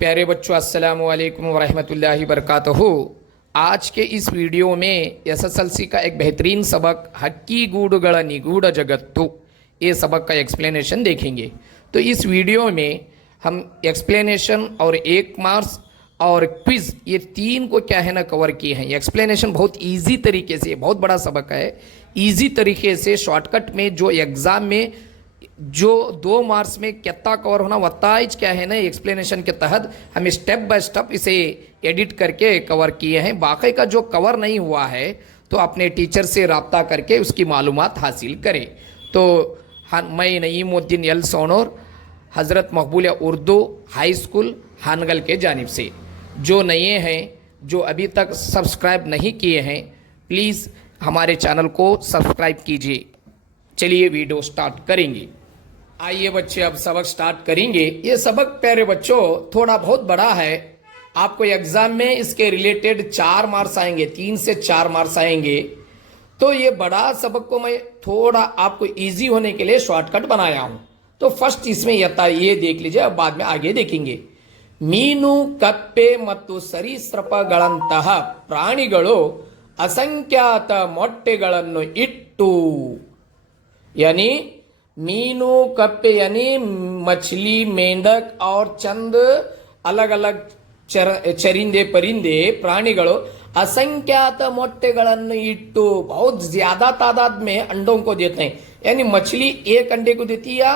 प्यारे बच्चों, अस्सलामु अलैकुम वरहमतुल्लाहि वबरकातुहू। आज के इस वीडियो में एसएसएलसी का एक बेहतरीन सबक हक्की गूडुगळ निगूढ़ जगत्तु, ये सबक का एक्सप्लेनेशन देखेंगे। तो इस वीडियो में हम एक्सप्लेनेशन और 1 मार्क्स और क्विज, ये 3 को क्या है ना कवर किए हैं। एक्सप्लेनेशन बहुत इजी तरीके से, बहुत बड़ा सबक है, इजी तरीके से शॉर्टकट में जो एग्ज़ाम में जो 2 मार्क्स में कितना कवर होना वत्ताइज क्या है ना एक्सप्लेनेशन के तहत हम स्टेप बाय स्टेप इसे एडिट करके कवर किए हैं। बाकी का जो कवर नहीं हुआ है तो अपने टीचर से रब्ता करके उसकी मालूमात हासिल करें। तो मैं नईमुद्दीन एल सोनोर, हज़रत मकबूलिया उर्दू हाई स्कूल हानगल के जानिब से, जो नए हैं, जो अभी तक सब्सक्राइब नहीं किए हैं, प्लीज़ हमारे चैनल को सब्सक्राइब कीजिए। चलिए वीडियो स्टार्ट करेंगे। आइए बच्चे, अब सबक स्टार्ट करेंगे। ये सबक प्यारे बच्चों थोड़ा बहुत बड़ा है। आपको एग्जाम में इसके रिलेटेड 4 मार्क्स आएंगे, 3 से 4 मार्क्स आएंगे। तो ये बड़ा सबक को मैं थोड़ा आपको इजी होने के लिए शॉर्टकट बनाया हूं। तो फर्स्ट इसमें ये देख लीजिए, अब बाद में आगे देखेंगे। मीनु कप्पे ಮತ್ತು ಸರೀಸೃಪಗಳಂತಹ ಪ್ರಾಣಿಗಳು असंख्यात ಮೊಟ್ಟೆಗಳನ್ನು ಇಟ್ಟು, यानी मीनू कप्पे यानी मछली, मेंढक और चंद अलग अलग चरिंदे परिंदे प्राणिಗಳು असंख्यात ಮೊಟ್ಟೆಗಳನ್ನು इट्टू, बहुत ज्यादा तादाद में अंडों को देते हैं। यानी मछली एक अंडे को देती है या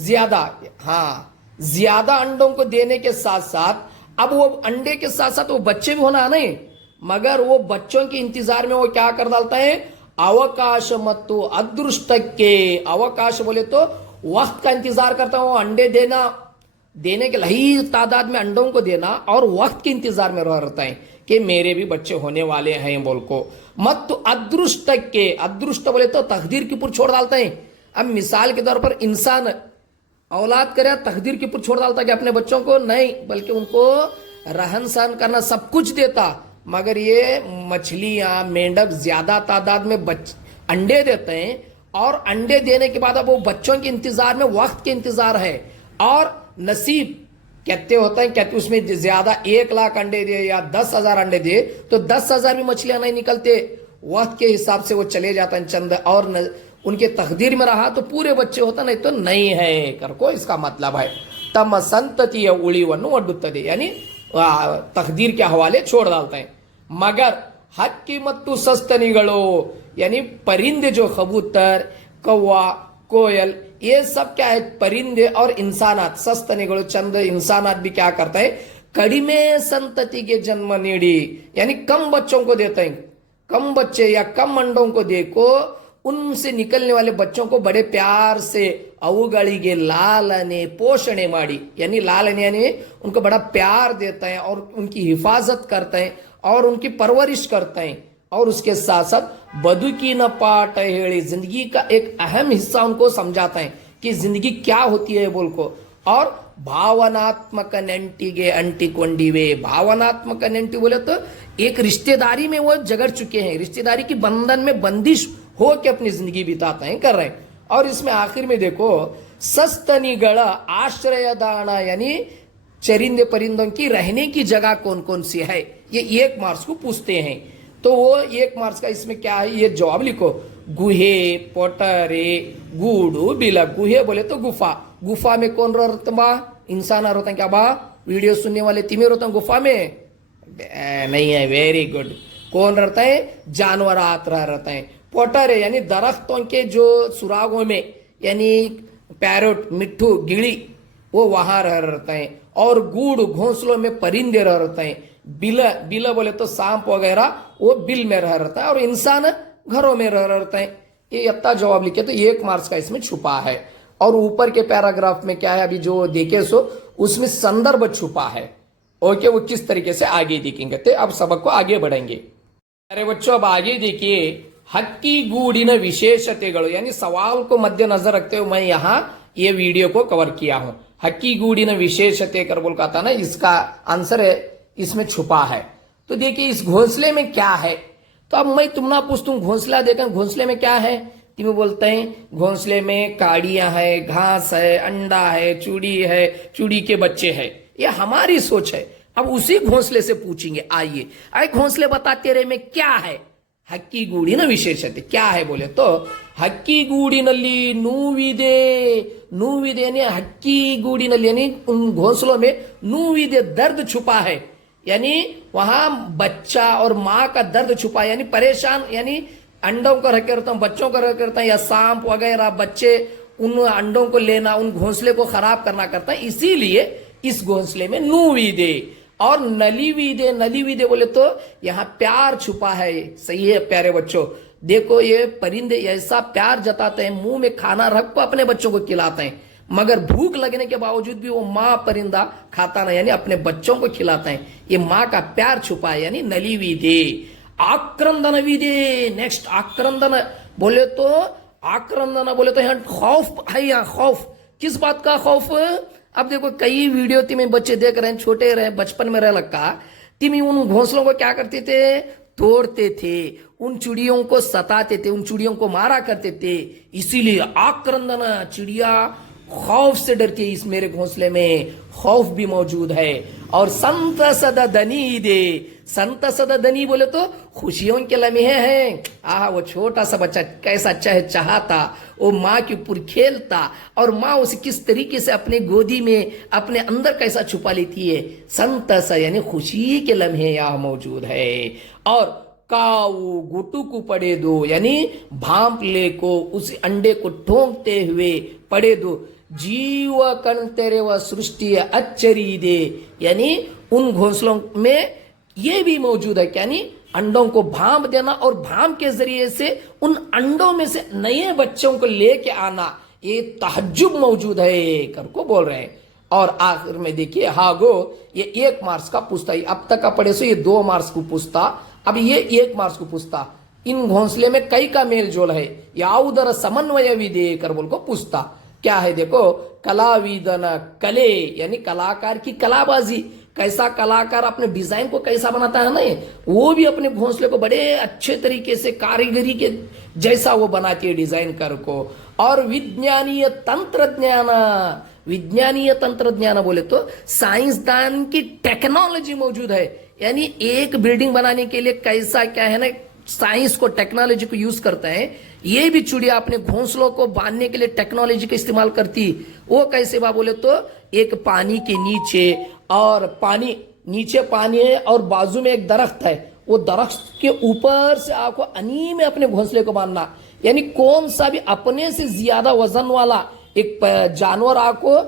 ज्यादा, हाँ ज्यादा अंडों को देने के साथ साथ अब वो अंडे के साथ साथ वो बच्चे भी होना नहीं, मगर वो बच्चों के इंतजार में वो क्या कर डालता है, अवकाश मत्तु अदृष्टಕ್ಕೆ, अवकाश बोले तो वक्त का इंतजार करता हूं, अंडे देने के लही तादाद में अंडों को देना और वक्त के इंतजार में रहता है कि मेरे भी बच्चे होने वाले हैं बोल को। मत्तु अदृष्टಕ್ಕೆ, अदृष्ट बोले तो तकदीर के ऊपर छोड़ डालते हैं। अब मिसाल के तौर पर इंसान औलाद करे तकदीर के ऊपर छोड़ डालता कि अपने बच्चों को नहीं, बल्कि उनको रहन सहन करना सब कुछ देता। मगर ये मछलियां, मेंढक ज्यादा तादाद में अंडे देते हैं और अंडे देने के बाद अब वो बच्चों के इंतजार में, वक्त के इंतजार है। और नसीब कहते होते हैं, कहते उसमें ज्यादा 1 लाख अंडे दे या 10,000 अंडे दे तो 10,000 भी मछलियां नहीं निकलते, वक्त के हिसाब से वो चले जाते हैं चंद, और उनके तकदीर में रहा तो पूरे बच्चे होता, नहीं तो नहीं है करको इसका मतलब है। तम संततिय उಳಿವನ್ನು ಒಡ್ಡುತ್ತದೆ, यानी तकदीर के हवाले छोड़ डालते हैं। मगर हक्की मत्तु सस्तनिಗಳು, यानी परिंदे जो कबूतर, कौवा, कोयल, ये सब क्या है परिंदे और इंसानात, सस्तनिಗಳು चंद इंसानात भी क्या करते हैं, कड़िमे संतति के जन्म नीड़ी, यानी कम बच्चों को देते हैं। कम बच्चे या कम अंडों को देखो, उनसे निकलने वाले बच्चों को बड़े प्यार से अवुಗಳಿಗೆ लालने पोषणे माड़ी, यानी लालने यानी उनको बड़ा प्यार देते हैं और उनकी हिफाजत करते हैं और उनकी परवरिश करते हैं। और उसके साथ साथ बदुकीन पाठ हेಳಿ, जिंदगी का एक अहम हिस्सा उनको समझाते हैं कि जिंदगी क्या होती है बोल को। और भावनात्मक नेंटिगे अंटिಕೊಂಡಿವೆ, भावनात्मक नेंटी बोले तो एक रिश्तेदारी में वो जगड़ चुके हैं, रिश्तेदारी की बंधन में बंदिश हो के अपनी जिंदगी बिताते हैं, कर रहे हैं। और इसमें आखिर में देखो सस्तनिಗಳ आश्रयदान, यानी चरिंदे परिंदों की रहने की जगह कौन कौन सी है, ये 1 मार्क्स को पूछते हैं। तो वो 1 मार्क्स का इसमें क्या है, ये जवाब लिखो। गुहे, पोटरे, गूडू, बिला। गुहे बोले तो गुफा, गुफा में कौन रहता बा, इंसान रहता है क्या बा, वीडियो सुनने वाले तिमिर रहता गुफा में नहीं है, वेरी गुड। कौन रहता है, जानवर रहता है। पोटरे यानी दरख्तों के जो सुरागों में, यानी पैरोट, मिट्ठू, गिड़ी, वो वहां रहते हैं। और गूड़ घोंसलों में परिंदे रहते हैं। बिल बोले तो सांप वगैरह वो बिल में रहता है। और इंसान घरों में रहते हैं। ये इतना जवाब लिखे तो 1 मार्क्स का इसमें छुपा है। और ऊपर के पैराग्राफ में क्या है, अभी जो देखे सो उसमें संदर्भ छुपा है। ओके, वो किस तरीके से आगे देखेंगे। तो अब सबक को आगे बढ़ेंगे। अरे बच्चों, अब आगे देखिए, हक्की गूडिन विशेषतेಗಳು, यानी सवाल को मद्देनजर रखते हुए मैं यहाँ ये वीडियो को कवर किया हूं। हक्की गूडिन विशेषते कर बोल कहा था ना, इसका आंसर है इसमें छुपा है। तो देखिए इस घोंसले में क्या है। तो अब मैं तुमना पूछता हूं, घोंसला देखा, घोंसले में क्या है, तुम्हें बोलते हैं घोंसले में काड़ियां है, घास है, अंडा है, चूड़ी के बच्चे है। ये हमारी सोच है। अब उसी घोंसले से पूछेंगे, आइए आए घोंसले बता तेरे में क्या है। ಹಕ್ಕಿಗೂಡಿನ ವಿಶೇಷತೆ क्या है बोले तो हक्कीगूಡಿನಲ್ಲಿ नूविदे नूविदे यानी हक्कीगूडिನಲ್ಲಿ यानी उन घोंसलों में नूविदे दर्द छुपा है, यानी वहां बच्चा और माँ का दर्द छुपा है, यानी परेशान, यानी अंडों को रखे रहता हूँ, बच्चों को रखे रहता है, या सांप वगैरह बच्चे उन अंडों को लेना, उन घोंसले को खराब करना करता है, इसीलिए इस घोंसले में नूविदे। और नलीविदे, नलीविदे बोले तो यहाँ प्यार छुपा है। सही है प्यारे बच्चों, देखो ये परिंदे ऐसा प्यार जताते हैं, मुंह में खाना रख को अपने बच्चों को खिलाते हैं, मगर भूख लगने के बावजूद भी वो माँ परिंदा खाता नहीं, यानी अपने बच्चों को खिलाते हैं। ये माँ का प्यार छुपा है, यानी नलीविदे। आक्रंदन विदे, नेक्स्ट आक्रंदन बोले तो, आक्रंदन बोले तो यहाँ खौफ है, यहाँ खौफ, किस बात का खौफ। अब देखो कई वीडियो में बच्चे देख रहे हैं, छोटे रहे, बचपन में रह लगा, तिमी उन घोंसलों को क्या करते थे, तोड़ते थे, उन चिड़ियों को सताते थे, उन चिड़ियों को मारा करते थे, इसीलिए आक्रंदन, चिड़िया खौफ से डरती है। इस मेरे घोंसले में खौफ भी मौजूद है। और संत सदनी दे, संत सदनी बोले तो खुशियों के लम्हे हैं। आहा वो छोटा सा बच्चा कैसा चाहता, वो माँ के ऊपर खेलता, और माँ उसे किस तरीके से अपने गोदी में अपने अंदर कैसा छुपा लेती है। संत सा यानी खुशी के लम्हे यहाँ मौजूद है। और काऊ गुटू को पड़े दो, यानी भांप ले को उस अंडे को ठोंकते हुए पड़े दो। जीव कण तेरे व सृष्टि अच्छरी दे, यानी उन घोंसलों में ये भी मौजूद है, यानी अंडों को भांप देना और भांप के जरिए से उन अंडों में से नए बच्चों को लेके आना, ये तहज्जुब मौजूद है कर को बोल रहे हैं। और आखिर में देखिए हागो, ये 1 मार्क्स का पूछता है, अब तक का पढ़े सो ये 2 मार्क्स को पूछता, अब ये 1 मार्क्स को पूछता। इन घोंसले में कई का मेल जोल है, याउदर समन्वय विदे कर बोल को पूछता। क्या है देखो, कलाविदन कले, यानी कलाकार की कलाबाजी, कैसा कलाकार अपने डिजाइन को कैसा बनाता है ना, वो भी अपने घोंसले को बड़े अच्छे तरीके से कारीगरी के जैसा वो बनाती है डिजाइन कर को। और विज्ञानीय तंत्रज्ञान, विज्ञानीय तंत्रज्ञान बोले तो साइंसदान की टेक्नोलॉजी मौजूद है, यानी एक बिल्डिंग बनाने के लिए कैसा क्या है ना, साइंस को टेक्नोलॉजी को यूज करता है। ये भी चिड़िया अपने घोंसलों को बांधने के लिए टेक्नोलॉजी का इस्तेमाल करती। वो कैसे बा बोले तो, एक पानी के नीचे, और पानी नीचे पानी है और बाजू में एक दरख्त है, वो दरख्त के ऊपर से आपको अनी में अपने घोंसले को बांधना, यानी कौन सा भी अपने से ज्यादा वजन वाला एक जानवर आपको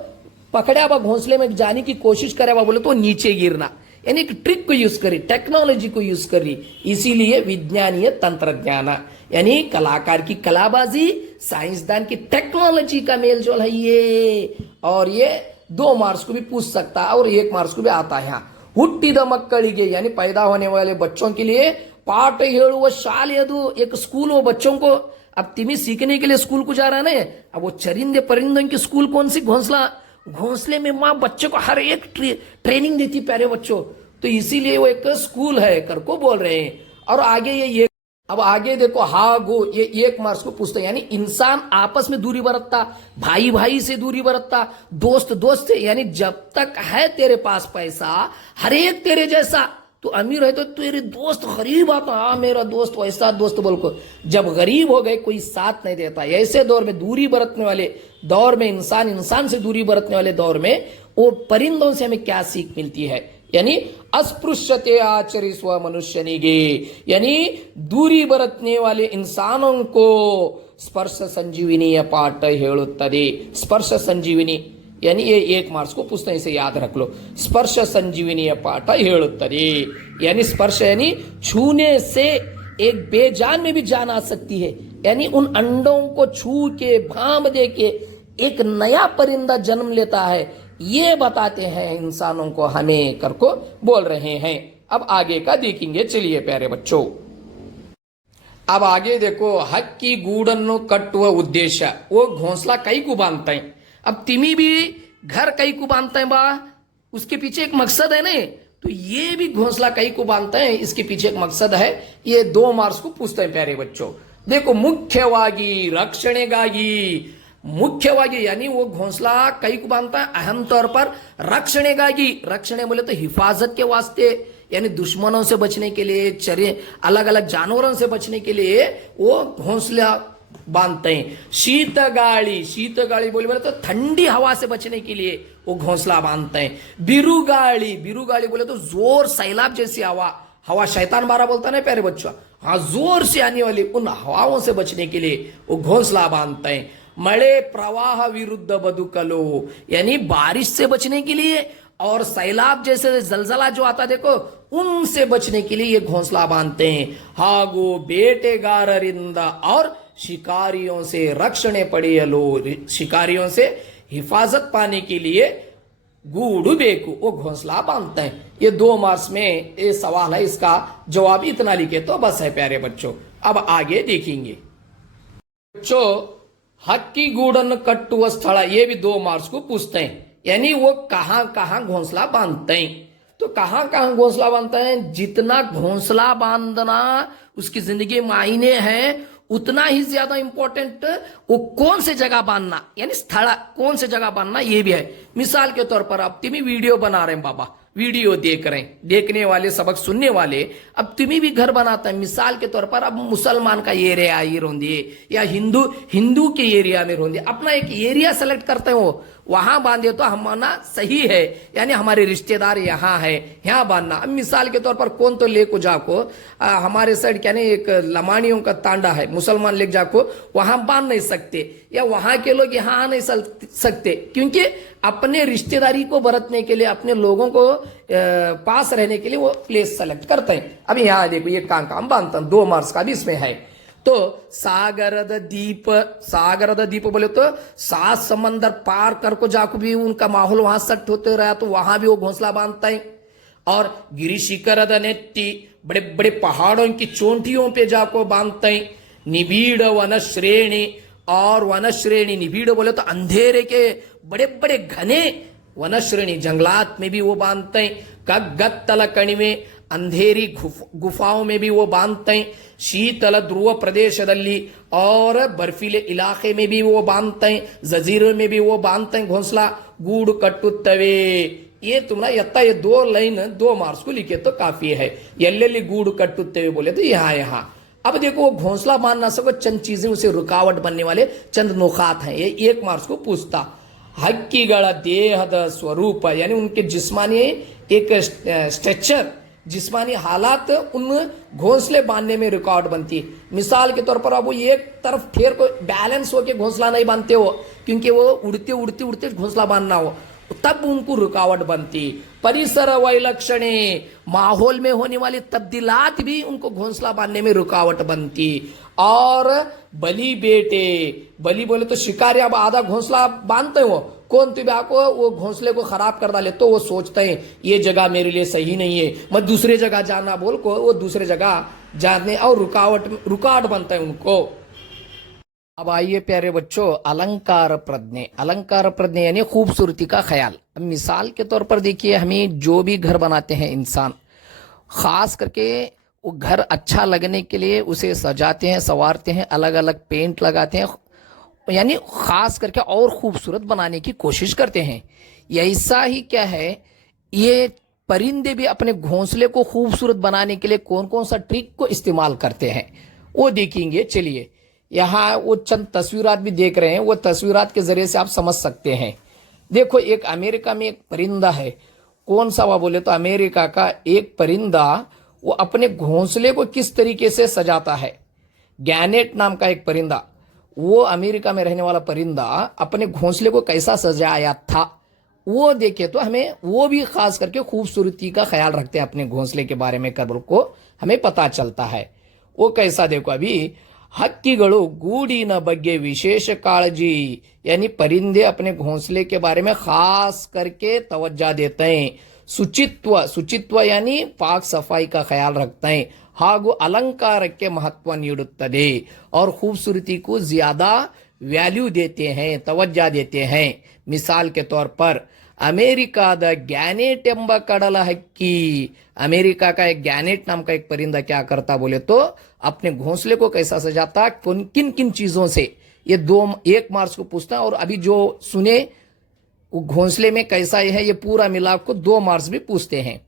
पकड़ा हुआ घोंसले में जाने की कोशिश करे बोले तो नीचे गिरना, यानी एक ट्रिक को यूज करी, टेक्नोलॉजी को यूज करी। इसीलिए विज्ञानीय तंत्रज्ञान, यानी कलाकार की कलाबाजी, साइंसदान की टेक्नोलॉजी का मेलजोल है ये। और ये 2 मार्क्स को भी पूछ सकता है और 1 मार्क्स को भी आता है। ಹುಟ್ಟಿದ ಮಕ್ಕಳಿಗೆ, यानी पैदा होने वाले बच्चों के लिए पाठ ಹೇಳುವ ಶಾಲೆಯದು, एक स्कूल वो बच्चों को, अब तिमी सीखने के लिए स्कूल को जा रहा है ना, अब वो चरिंदे परिंदों की स्कूल कौन सी, घोंसला, घोंसले में माँ बच्चों को हर एक ट्रेनिंग देती प्यारे बच्चों, तो इसीलिए वो एक स्कूल है कर को बोल रहे हैं। और आगे ये अब आगे देखो हागो, ये 1 मार्क्स को पूछते हैं, यानी इंसान आपस में दूरी बरतता, भाई भाई से दूरी बरतता, दोस्त दोस्त से, यानी जब तक है तेरे पास पैसा, हर एक तेरे जैसा, तो अमीर है तो तेरे दोस्त गरीब आता, हाँ मेरा दोस्त वैसा दोस्त बोल को, जब गरीब हो गए कोई साथ नहीं देता। ऐसे दौर में दूरी बरतने वाले दौर में, इंसान से दूरी बरतने वाले दौर में, वो परिंदों से हमें क्या सीख मिलती है, यानी अस्पृश्यते आचरिस्व मनुष्यनिगे, यानी दूरी बरतने वाले इंसानों को स्पर्श संजीवनीय पाठ हेಳುತ್ತದೆ। स्पर्श संजीवनी, यानी ये 1 मार्क्स को पूछते हैं, इसे याद रख लो। स्पर्श संजीवनीय पाठ हेಳುತ್ತದೆ, यानी स्पर्श यानी छूने से एक बेजान में भी जान आ सकती है, यानी उन अंडों को छू के भांप दे के एक नया परिंदा जन्म लेता है, ये बताते हैं इंसानों को हमें कर को बोल रहे हैं। अब आगे का देखेंगे, चलिए प्यारे बच्चों। अब आगे देखो, हक्की गूडನ್ನು कಟ್ಟುವ उद्देश्य, वो घोंसला कई को बांधते हैं। अब तिमी भी घर कई को बांधते हैं बा, उसके पीछे एक मकसद है ना, तो ये भी घोंसला कई को बांधते हैं, इसके पीछे एक मकसद है। ये 2 मार्क्स को पूछते हैं प्यारे बच्चों। देखो, मुख्यವಾಗಿ रक्षणೆಗಾಗಿ, ಮುಖ್ಯವಾಗಿ यानी वो घोंसला कई को बांधता है अहम तौर पर रक्षणेಗಾಗಿ रक्षणे बोले तो हिफाजत के वास्ते यानी दुश्मनों से बचने के लिए अलग अलग जानवरों से बचने के लिए वो घोंसला बांधते हैं। शीत गाड़ी बोले तो ठंडी हवा से बचने के लिए वो घोंसला बांधते हैं। बिरू गाड़ी बोले तो जोर सैलाब जैसी हवा शैतान मारा बोलता नहीं प्यारे बच्चों, हाँ जोर से आने वाली उन हवाओं से बचने के लिए वो घोंसला बांधते हैं। मड़े प्रवाह विरुद्ध बदुकलो यानी बारिश से बचने के लिए और सैलाब जैसे जलजला जो आता देखो उनसे बचने के लिए ये घोंसला बांधते हैं। हागो बेटेगाररिंद और शिकारियों से रक्षणे पड़ेयलो शिकारियों से हिफाजत पाने के लिए गूढ़ बेकू वो घोंसला बांधते हैं। ये 2 मार्क्स में ये सवाल है, इसका जवाब इतना लिखे तो बस है प्यारे बच्चों। अब आगे देखेंगे बच्चों, हक्की गूढ़न कट्टुव स्थल ये भी 2 मार्क्स को पूछते हैं, यानी वो कहां कहां घोंसला बांधते हैं। तो कहां कहां घोंसला बांधते हैं, जितना घोंसला बांधना उसकी जिंदगी मायने है उतना ही ज्यादा इंपॉर्टेंट वो कौन से जगह बांधना यानी स्थल कौन से जगह बांधना ये भी है। मिसाल के तौर पर अब तुम्हें वीडियो बना रहे हैं बाबा, वीडियो देख रहे हैं, देखने वाले सबक सुनने वाले, अब तुम्हें भी घर बनाता है। मिसाल के तौर पर अब मुसलमान का एरिया ये रोंदिए या हिंदू के एरिया में रोंदिए, अपना एक एरिया सेलेक्ट करते हो वहां बांधे तो हमारा सही है, यानी हमारे रिश्तेदार यहाँ है यहाँ बांधना। अब मिसाल के तौर पर कौन तो ले को जाको हमारे साइड क्या नहीं एक लमानियों का तांडा है, मुसलमान ले जाको वहां बांध नहीं सकते या वहां के लोग यहाँ आ नहीं सकते, क्योंकि अपने रिश्तेदारी को बरतने के लिए अपने लोगों को पास रहने के लिए वो प्लेस सेलेक्ट करते हैं। अब यहाँ देखो ये काम बांधता 2 मार्क्स का भी इसमें है। तो सागरद दीप बोले तो 7 समंदर पार कर को जाको भी उनका माहौल वहां सेट होते रहा तो वहां भी वो घोंसला बांधता है। और गिरिशिखरद नेट्टी बड़े बड़े पहाड़ों की चोटियों पे जाको बांधते हैं। निबीड़ वन श्रेणी और वन श्रेणी निबीड़ बोले तो अंधेरे के बड़े बड़े घने वन श्रेणी जंगलात में भी वो बांधते हैं। कगत्तल कಣಿವೆ अंधेरी गुफाओं में भी वो बांधते हैं। शीतल ध्रुव प्रदेशदल्ली और बर्फीले इलाके में भी वो बांधते हैं। जजीरे में भी वो बांधते हैं घोंसला। गूढ़ कಟ್ಟुत्तवे ये तुम्हारा यत्ता ये 2 लाइन 2 मार्क्स को लिखे तो काफी है। यल्लेली गूढ़ कಟ್ಟुत्तवे बोले तो यहाँ अब देखो वो घोंसला बांध ना सको चंद चीजें उसे रुकावट बनने वाले चंद नुकात हैं, ये 1 मार्क्स को पूछता। हक्कीಗಳ देहद स्वरूप यानी उनके जिस्मानी एक स्ट्रक्चर जिस्मानी हालात उन घोंसले बांधने में रिकॉर्ड बनती है। मिसाल के तौर पर अब वो एक तरफ ठेर को बैलेंस होके घोंसला नहीं बांधते हो, क्योंकि वो उड़ते घोंसला बांधना हो तब उनको रुकावट बनती। परिसर वैलक्षणे माहौल में होने वाली तब्दीलात भी उनको घोंसला बांधने में रुकावट बनती। और बलि बोले तो शिकारी अब आधा घोंसला बांधते हो कौन तो को वो घोंसले को खराब कर डाले तो वो सोचते हैं ये जगह मेरे लिए सही नहीं है, मैं दूसरे जगह जाना बोल को वो दूसरे जगह जाने और रुकावट बनता है उनको। अब आइए प्यारे बच्चों, अलंकार प्रज्ञा यानी खूबसूरती का ख्याल। अब मिसाल के तौर पर देखिए, हमें जो भी घर बनाते हैं इंसान, खास करके वो घर अच्छा लगने के लिए उसे सजाते हैं, संवारते हैं, अलग अलग पेंट लगाते हैं, यानी खास करके और खूबसूरत बनाने की कोशिश करते हैं। ऐसा ही क्या है, ये परिंदे भी अपने घोंसले को खूबसूरत बनाने के लिए कौन कौन सा ट्रिक को इस्तेमाल करते हैं वो देखेंगे। चलिए यहाँ वो चंद तस्वीरात भी देख रहे हैं, वो तस्वीरात के जरिए से आप समझ सकते हैं। देखो एक अमेरिका में एक परिंदा है, कौन सा हुआ बोले तो अमेरिका का एक परिंदा, वो अपने घोंसले को किस तरीके से सजाता है। गैनेट नाम का एक परिंदा, वो अमेरिका में रहने वाला परिंदा अपने घोंसले को कैसा सजाया था वो देखे तो हमें वो भी खास करके खूबसूरती का ख्याल रखते हैं अपने घोंसले के बारे में कब्र को हमें पता चलता है। वो कैसा देखो, अभी हक्कीಗಳು ಗೂಡಿನ ಬಗ್ಗೆ विशेष काळजी यानी परिंदे अपने घोंसले के बारे में खास करके तवज्जा देते हैं। ಶುಚಿತ್ವ यानी पाक सफाई का ख्याल रखते हैं। ಹಾಗೂ अलंकारಕ್ಕೆ महत्व ನೀಡುತ್ತದೆ और खूबसूरती को ज्यादा वैल्यू देते हैं, तवज्जा देते हैं। मिसाल के तौर पर अमेरिकाದ ग्यानेट ಎಂಬ ಕಡಲ हक्की, अमेरिका का एक गैनेट नाम का एक परिंदा क्या करता बोले तो अपने घोंसले को कैसा सजाता, किन किन चीजों से, ये दो एक मार्क्स को पूछता है। और अभी जो सुने वो घोंसले में कैसा है ये पूरा मिला को 2 मार्क्स भी पूछते हैं।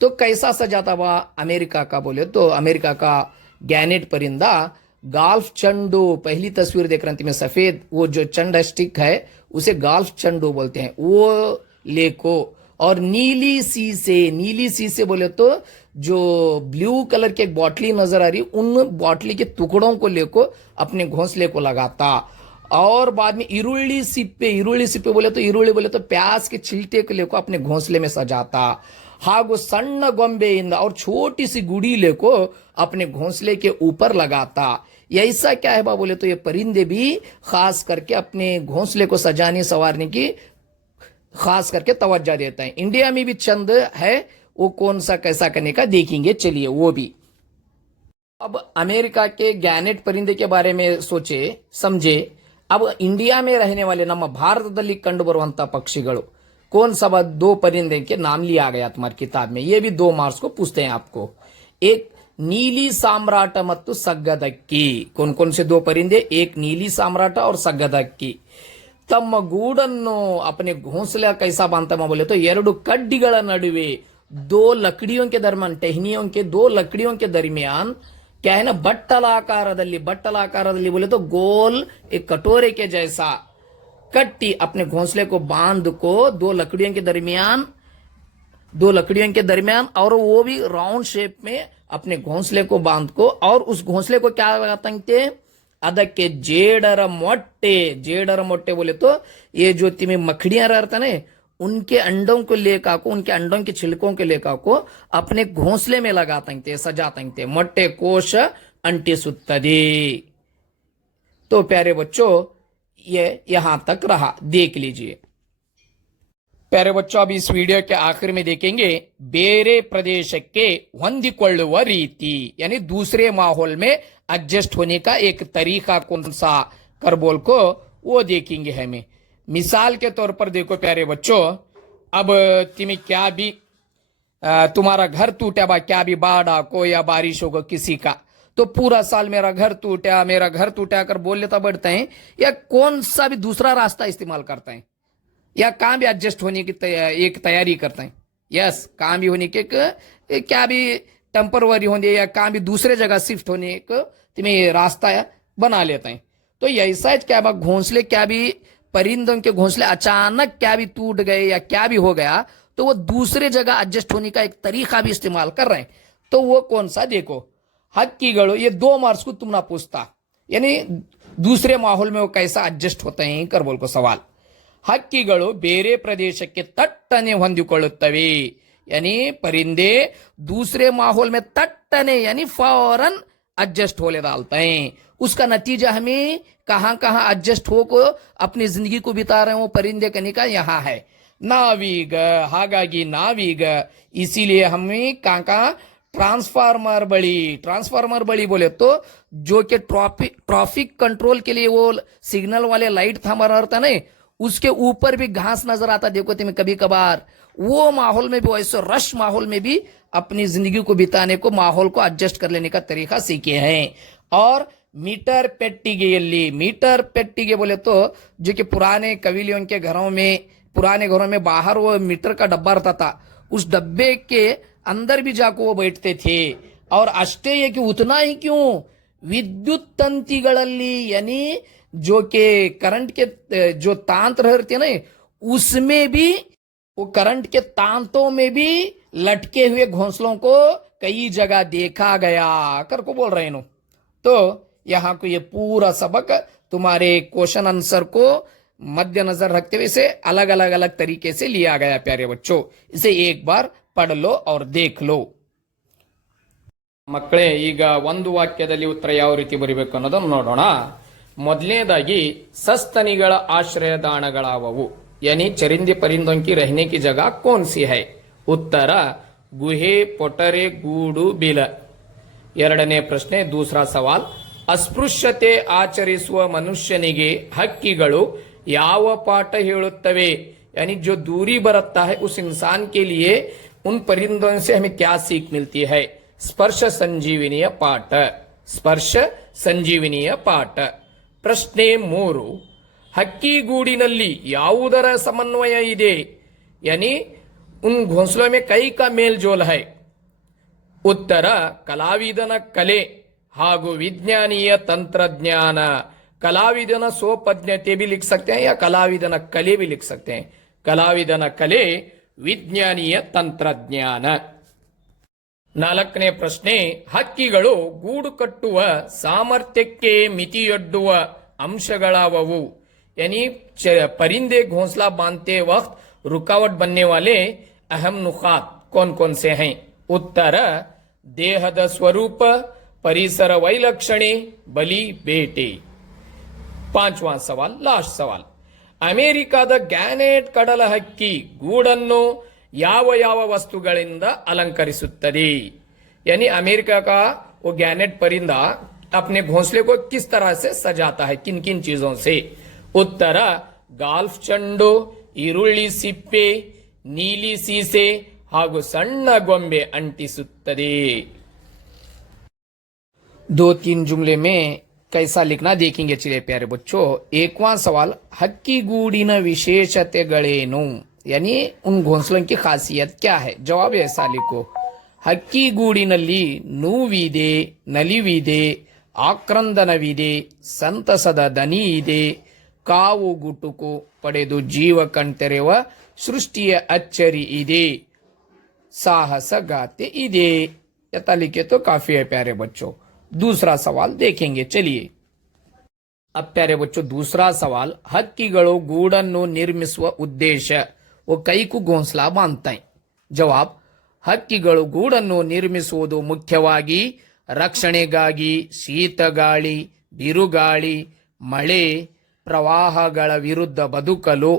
तो कैसा सजाता हुआ अमेरिका का बोले तो अमेरिका का गैनेट परिंदा गाल्फ चंडू, पहली तस्वीर देख रहे में सफेद वो जो चंड स्टिक है उसे गाल्फ चंडू बोलते हैं, वो लेको। और नीली सी से बोले तो जो ब्लू कलर की एक बॉटली नजर आ रही उन बॉटली के टुकड़ों को लेको अपने घोंसले को लगाता। और बाद में इरुली सिप्पे बोले तो प्याज के छिलटे को लेको अपने घोंसले में सजाता। हागो सन्न गोंबेइंद, और छोटी सी गुड़ी लेको अपने घोंसले के ऊपर लगाता। ऐसा क्या है बोले तो ये परिंदे भी खास करके अपने घोंसले को सजाने संवारने की खास करके तवज्जो देता है। इंडिया में भी चंद है, वो कौन सा कैसा करने का देखेंगे, चलिए वो भी। अब अमेरिका के गैनेट परिंदे के बारे में सोचे समझे। अब इंडिया में रहने वाले ನಮ್ಮ ಭಾರತದಲ್ಲಿ ಕಂಡು ಬರುವಂತ ಪಕ್ಷಿಗಳು कौन सा 2 परिंदे के नाम लिया गया तुम्हारी किताब में, ये भी 2 मार्क्स को पूछते हैं आपको। एक नीली साम्राट ಮತ್ತು ಸಗ್ಗದಕ್ಕಿ, कौन कौन से 2 परिंदे, एक नीली साम्राट और सग्गदಕ್ಕಿ। ತಮ್ಮ ಗೂಡನ್ನು अपने घोंसला कैसा बांधता बोले तो 2 कड्डिಗಳ नಡುವೆ 2 लकड़ियों के दरमियान, टहनियों के 2 लकड़ियों के दरमियान क्या है ना, बट्टलाकारದಲ್ಲಿ बोले तो गोल एक कटोरे के जैसा कट्टी अपने घोंसले को बांध को 2 लकड़ियों के दरमियान और वो भी राउंड शेप में अपने घोंसले को बांध को। और उस घोंसले को क्या कहते हैं, ಅದಕ್ಕೆ जेडर मोटे बोले तो ये जो तिमी मखड़ियां रहता है उनके अंडों को लेकर को, उनके अंडों के छिलकों के लेकर को अपने घोंसले में लगाते सजाते मोटे कोश अंटिसुत्तदे। तो प्यारे बच्चों ये यहां तक रहा, देख लीजिए। प्यारे बच्चों अब इस वीडियो के आखिर में देखेंगे ಬೇರೆ ಪ್ರದೇಶಕ್ಕೆ ಹೊಂದಿಕೊಳ್ಳುವ ರೀತಿ, यानी दूसरे माहौल में एडजस्ट होने का एक तरीका कौन सा करबोल को वो देखेंगे हमें। मिसाल के तौर पर देखो प्यारे बच्चों, अब तुम्हें क्या भी तुम्हारा घर टूटा बा, क्या भी बाढ़ आको या बारिश होगा किसी का, तो पूरा साल मेरा घर टूटा कर बोल लेता बढ़ते हैं, या कौन सा भी दूसरा रास्ता इस्तेमाल करते हैं, या कहां भी एडजस्ट होने की एक तैयारी करते हैं। यस, कहां भी होने के क्या भी टेम्परवरी होने या कहां भी दूसरे जगह शिफ्ट होने को तुम्हें रास्ता बना लेते हैं। तो ऐसा है क्या घोंसले, क्या भी परिंदों के घोंसले अचानक क्या भी टूट गए या क्या भी हो गया तो वो दूसरे जगह एडजस्ट होने का एक तरीका भी इस्तेमाल कर रहे हैं। तो वो कौन सा देखो, हक्कीगढ़ो, ये 2 मार्क्स को तुम ना पूछता, यानी दूसरे माहौल में वो कैसा एडजस्ट होते हैं कर बोल को सवाल। ಹಕ್ಕಿಗಳು ಬೇರೆ ಪ್ರದೇಶಕ್ಕೆ ತಟ್ಟನೆ ಹೊಂದಿಕೊಳ್ಳುತ್ತವೆ, यानी परिंदे दूसरे माहौल में तट्टने यानी फौरन एडजस्ट होले डालते हैं। उसका नतीजा हमें कहां कहां एडजस्ट हो को अपनी जिंदगी को बिता रहे हो परिंदे कनी का यहाँ है नावीग। हाಗಾಗಿ नावीग, इसीलिए हमें कहां ट्रांसफार्मर बड़ी बोले तो जो कि ट्रैफिक कंट्रोल के लिए वो सिग्नल वाले लाइट थमा रहता नहीं, उसके ऊपर भी घास नजर आता देखो तुम्हें कभी कभार। वो माहौल में भी वैसे रश माहौल में भी अपनी जिंदगी को बिताने को, माहौल को एडजस्ट कर लेने का तरीका सीखे हैं। और मीटर पेट्टिगे बोले तो जो कि पुराने कबीलियों के पुराने घरों में बाहर वो मीटर का डब्बा रहता था, उस डब्बे के अंदर भी जाकर वो बैठते थे। और अष्टे ये कि उतना ही क्यों, विद्युत तंतिಗಳಲ್ಲಿ यानी जो के करंट के जो तांत रहते ना उसमें भी, वो करंट के तांतों में भी लटके हुए घोंसलों को कई जगह देखा गया कर को बोल रहे नो। तो यहाँ को ये पूरा सबक तुम्हारे क्वेश्चन आंसर को मद्देनजर रखते हुए इसे अलग अलग तरीके से लिया गया प्यारे बच्चों। इसे एक बार पढ़ लो और देख लो। ಮಕ್ಕಳೇ ಈಗ ಒಂದು ವಾಕ್ಯದಲ್ಲಿ ಉತ್ತರ ಯಾವ ರೀತಿ ಬರೀಬೇಕು ಅನ್ನೋದನ್ನು ನೋಡೋಣ। ಮೊದಲನೇದಾಗಿ सस्तनिಗಳ आश्रयदाणಗಳಾವವು, यानी चरिंदे परिंदों की रहने की जगह कौन सी है। उत्तर गुहे, पोटरे, गूಡು, बिल। ಎರಡನೇ ಪ್ರಶ್ನೆ दूसरा सवाल, अस्पृश्यತೆ ಆಚರಿಸುವ ಮನುಷ್ಯನಿಗೆ ಹಕ್ಕಿಗಳು ಯಾವ ಪಾಠ ಹೇಳುತ್ತವೆ, यानी जो दूरी बरतता है उस इंसान के लिए उन परिंदों से हमें क्या सीख मिलती है। स्पर्श संजीवनीय पाठ। ಪ್ರಶ್ನೆ 3, ಹಕ್ಕಿಗೂಡಿನಲ್ಲಿ ಯಾವುದರ ಸಮನ್ವಯ ಇದೆ? यानी उन घोंसलों में कई का मेल जोल है. ಉತ್ತರ ಕಲಾವಿದನ ಕಲೆ ಹಾಗೂ ವಿಜ್ಞಾನೀಯ ತಂತ್ರಜ್ಞಾನ. कलाविदन स्वोपज्ञते भी लिख सकते हैं या कलाविदन कले भी लिख सकते हैं. कलाविदन कले ವಿಜ್ಞಾನೀಯ ತಂತ್ರಜ್ಞಾನ. 4ನೇ ಪ್ರಶ್ನೆ, ಹಕ್ಕಿಗಳು ಗೂಡು ಕಟ್ಟುವ ಸಾಮರ್ಥ್ಯಕ್ಕೆ ಮಿತಿಯೊಡ್ಡುವ अंशगलावु. यानी परिंदे घोंसला बांधते वक्त रुकावट बनने वाले अहम नुकात कौन कौन से हैं? उत्तर ದೇಹದ ಸ್ವರೂಪ, ಪರಿಸರ ವೈಲಕ್ಷಣೆ, ಬಲಿ, ಬೇಟೆ. 5वां सवाल, लास्ट सवाल. ಅಮೆರಿಕಾದ ಗ್ಯಾನೆಟ್ ಕಡಲ ಹಕ್ಕಿ ಗೂಡನ್ನು ಯಾವ ಯಾವ ವಸ್ತುಗಳಿಂದ ಅಲಂಕರಿಸುತ್ತದೆ? यानी अमेरिका का वो गैनेट परिंदा अपने घोंसले को किस तरह से सजाता है, किन किन चीजों से? उत्तर ಗಾಲ್ಫ್ ಚೆಂಡು, ಈರುಳ್ಳಿ ಸಿಪ್ಪೆ, ನೀಲಿ ಸೀಸೆ ಹಾಗೂ ಸಣ್ಣ ಗೊಂಬೆ ಅಂಟಿಸುತ್ತದೆ. 2-3 जुमले में कैसा लिखना देखेंगे. चलिए प्यारे बच्चों, 1वां सवाल, हक्कीगूडिನ विशेषತೆಗಳೇನು? यानी उन घोंसलों की खासियत क्या है? जवाब ऐसा लिखो. ಹಕ್ಕಿಗೂಡಿನಲ್ಲಿ ನೋವಿದೆ, ನಲಿವಿದೆ, ಆಕ್ರಂದನವಿದೆ, ಸಂತಸದ ದನಿ ಇದೆ, ಕಾವು ಗುಟುಕು ಪಡೆದು ಜೀವ ಕಣ್ತೆರೆಯುವ ಸೃಷ್ಟಿಯ ಅಚ್ಚರಿ ಇದೆ, साहस गाते इदे. यथा लिखे तो काफी है प्यारे बच्चों. दूसरा सवाल देखेंगे. चलिए अब प्यारे बच्चों, दूसरा सवाल, ಹಕ್ಕಿಗಳು ಗೂಡನ್ನು ನಿರ್ಮಿಸುವ ಉದ್ದೇಶ वो कई को घोंसला बांधता है? जवाब, ಹಕ್ಕಿಗಳು ಗೂಡನ್ನು ನಿರ್ಮಿಸುವುದು ಮುಖ್ಯವಾಗಿ ರಕ್ಷಣೆಗಾಗಿ, ಶೀತಗಾಳಿ, ಬಿರುಗಾಳಿ, ಮಳೆ, ಪ್ರವಾಹಗಳ ವಿರುದ್ಧ ಬದುಕಲು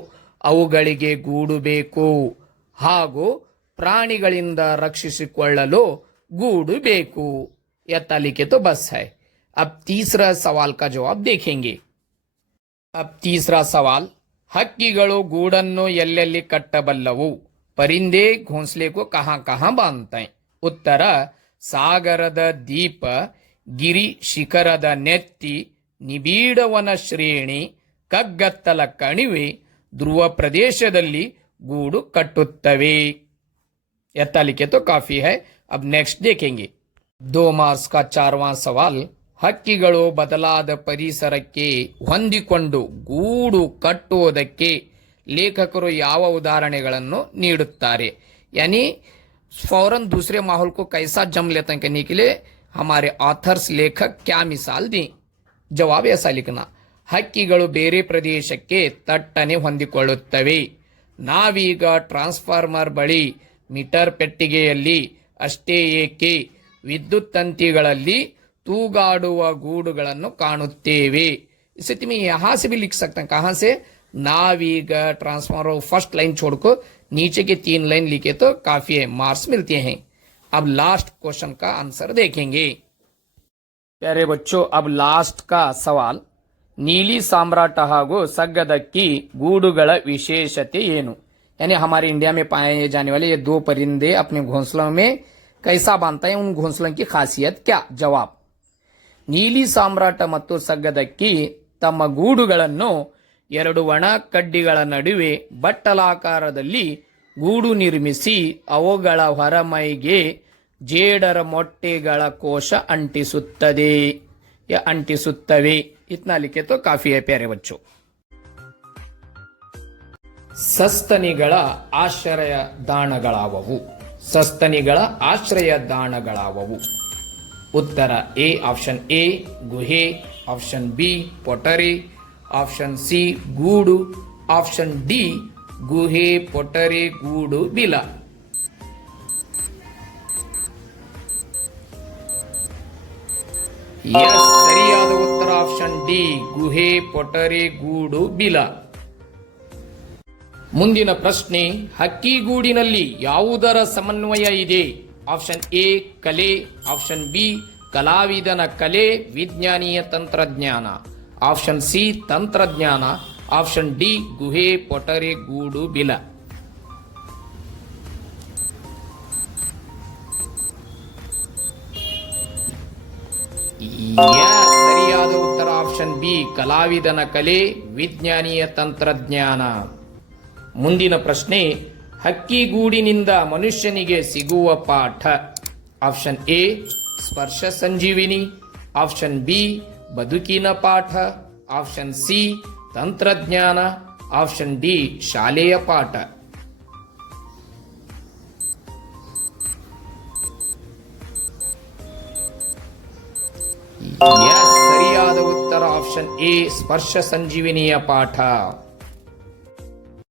ಅವುಗಳಿಗೆ ಗೂಡು ಬೇಕು ಹಾಗೂ ಪ್ರಾಣಿಗಳಿಂದ ರಕ್ಷಿಸಿಕೊಳ್ಳಲು ಗೂಡು ಬೇಕು. यथा लिखे तो बस है. अब तीसरा सवाल का जवाब देखेंगे. अब तीसरा सवाल, ಹಕ್ಕಿಗಳು ಗೂಡನ್ನು ಎಲ್ಲೆಲ್ಲಿ ಕಟ್ಟಬಲ್ಲವು? परिंदे घोंसले को कहां कहां बांधते हैं? उत्तर ಸಾಗರದ ದೀಪ, ಗಿರಿ ಶಿಖರದ ನೆತ್ತಿ, ನಿಬಿಡವನ ಶ್ರೇಣಿ, ಕಗ್ಗತ್ತಲ ಕಣಿವೆ, ಧ್ರುವ ಪ್ರದೇಶದಲ್ಲಿ ಗೂಡು ಕಟ್ಟುತ್ತವೆ. यथा लिखे तो काफी है. अब नेक्स्ट देखेंगे. 2 मार्क्स का 4वां सवाल, ಹಕ್ಕಿಗಳು ಬದಲಾದ ಪರಿಸರಕ್ಕೆ ಹೊಂದಿಕೊಂಡು ಗೂಡು ಕಟ್ಟುವುದಕ್ಕೆ लेखकರು ಯಾವ ಉದಾಹರಣೆಗಳನ್ನು ನೀಡುತ್ತಾರೆ? यानी फौरन दूसरे माहौल को कैसा जम लेते हैं कहने के लिए हमारे ऑथर्स लेखक क्या मिसाल दें? जवाब ऐसा लिखना. ಹಕ್ಕಿಗಳು ಬೇರೆ ಪ್ರದೇಶಕ್ಕೆ ತಟ್ಟನೆ ಹೊಂದಿಕೊಳ್ಳುತ್ತವೆ. ನಾವೀಗ ಟ್ರಾನ್ಸ್ಫಾರ್ಮರ್ ಬಳಿ ಮೀಟರ್ ಪೆಟ್ಟಿಗೆಯಲ್ಲಿ ಅಷ್ಟೇ ಏಕೆ ವಿದ್ಯುತ್ ತಂತಿಗಳಲ್ಲಿ ತೂಗಾಡುವ ಗೂಡುಗಳನ್ನು ಕಾಣುತ್ತೇವೆ. स्थिति में यहां से भी लिख सकते हैं. कहां से? नावीग ट्रांसफार्मर फर्स्ट लाइन छोड़कर नीचे के 3 लाइन लिखे तो काफी है, मार्क्स मिलते हैं. अब लास्ट क्वेश्चन का आंसर देखेंगे. प्यारे बच्चों, अब लास्ट का सवाल, नीली साम्राट ಹಾಗೂ ಸಗ್ಗದಕ್ಕಿ ಗೂಡುಗಳ ವಿಶೇಷತೆ ಏನು? यानी हमारे इंडिया में पाए जाने वाले ये 2 परिंदे अपने घोंसलों में कैसा बांधता है, उन घोंसलों की खासियत क्या? जवाब, ನೀಲಿ ಸಾಮ್ರಾಟ ಮತ್ತು ಸಗ್ಗದಕ್ಕಿ ತಮ್ಮ ಗೂಡುಗಳನ್ನು 2 ಒಣ ಕಡ್ಡಿಗಳ ನಡುವೆ ಬಟ್ಟಲಾಕಾರದಲ್ಲಿ ಗೂಡು ನಿರ್ಮಿಸಿ ಅವುಗಳ ಹೊರಮೈಗೆ ಜೇಡರ ಮೊಟ್ಟೆಗಳ ಕೋಶ ಅಂಟಿಸುತ್ತವೆ. इतना लिखे तो काफी है प्यारे बच्चों. ಸಸ್ತನಿಗಳ ಆಶ್ರಯ ದಾಣಗಳಾವವು? ಸಸ್ತನಿಗಳ ಆಶ್ರಯ ದಾಣಗಳಾವವು? उत्तर ए ऑप्शन ए गुहे, ऑप्शन बी पोटरी, ऑप्शन सी गूडू, ऑप्शन डी गुहे पोटरी गूडू बिल. यस, ಸರಿಯಾದ ಉತ್ತರ ಆಪ್ಷನ್ ಡಿ ಗುಹೆ ಪೊಟರಿ ಗೂಡು ಬಿಲ. ಮುಂದಿನ ಪ್ರಶ್ನೆ, ಹಕ್ಕಿಗೂಡಿನಲ್ಲಿ ಯಾವುದರ ಸಮನ್ವಯ ಇದೆ? ಆಪ್ಷನ್ ಎ ಕಲೆ, ಆಪ್ಷನ್ ಬಿ ಕಲಾವಿದನ ಕಲೆ ವಿಜ್ಞಾನೀಯ ತಂತ್ರಜ್ಞಾನ, ಆಪ್ಷನ್ ಸಿ ತಂತ್ರಜ್ಞಾನ, ಆಪ್ಷನ್ ಡಿ ಗುಹೆ ಪೊಟರೆ ಗೂಡು ಬಿಲ. ಸರಿಯಾದ ಉತ್ತರ ಆಪ್ಷನ್ ಬಿ ಕಲಾವಿದನ ಕಲೆ, ವಿಜ್ಞಾನಿಯ ತಂತ್ರಜ್ಞಾನ. ಮುಂದಿನ ಪ್ರಶ್ನೆ, ಹಕ್ಕಿಗೂಡಿನಿಂದ ಮನುಷ್ಯನಿಗೆ ಸಿಗುವ ಪಾಠ. ಆಪ್ಷನ್ ಎ ಸ್ಪರ್ಶ ಸಂಜೀವಿನಿ, ಆಪ್ಷನ್ ಬಿ ಬದುಕಿನ ಪಾಠ, ಆಪ್ಷನ್ ಸಿ ತಂತ್ರಜ್ಞಾನ, ಆಪ್ಷನ್ ಡಿ ಶಾಲೆಯ ಪಾಠ. ಸರಿಯಾದ ಉತ್ತರ ಆಪ್ಷನ್ ಎ ಸ್ಪರ್ಶ ಸಂಜೀವಿನಿಯ ಪಾಠ.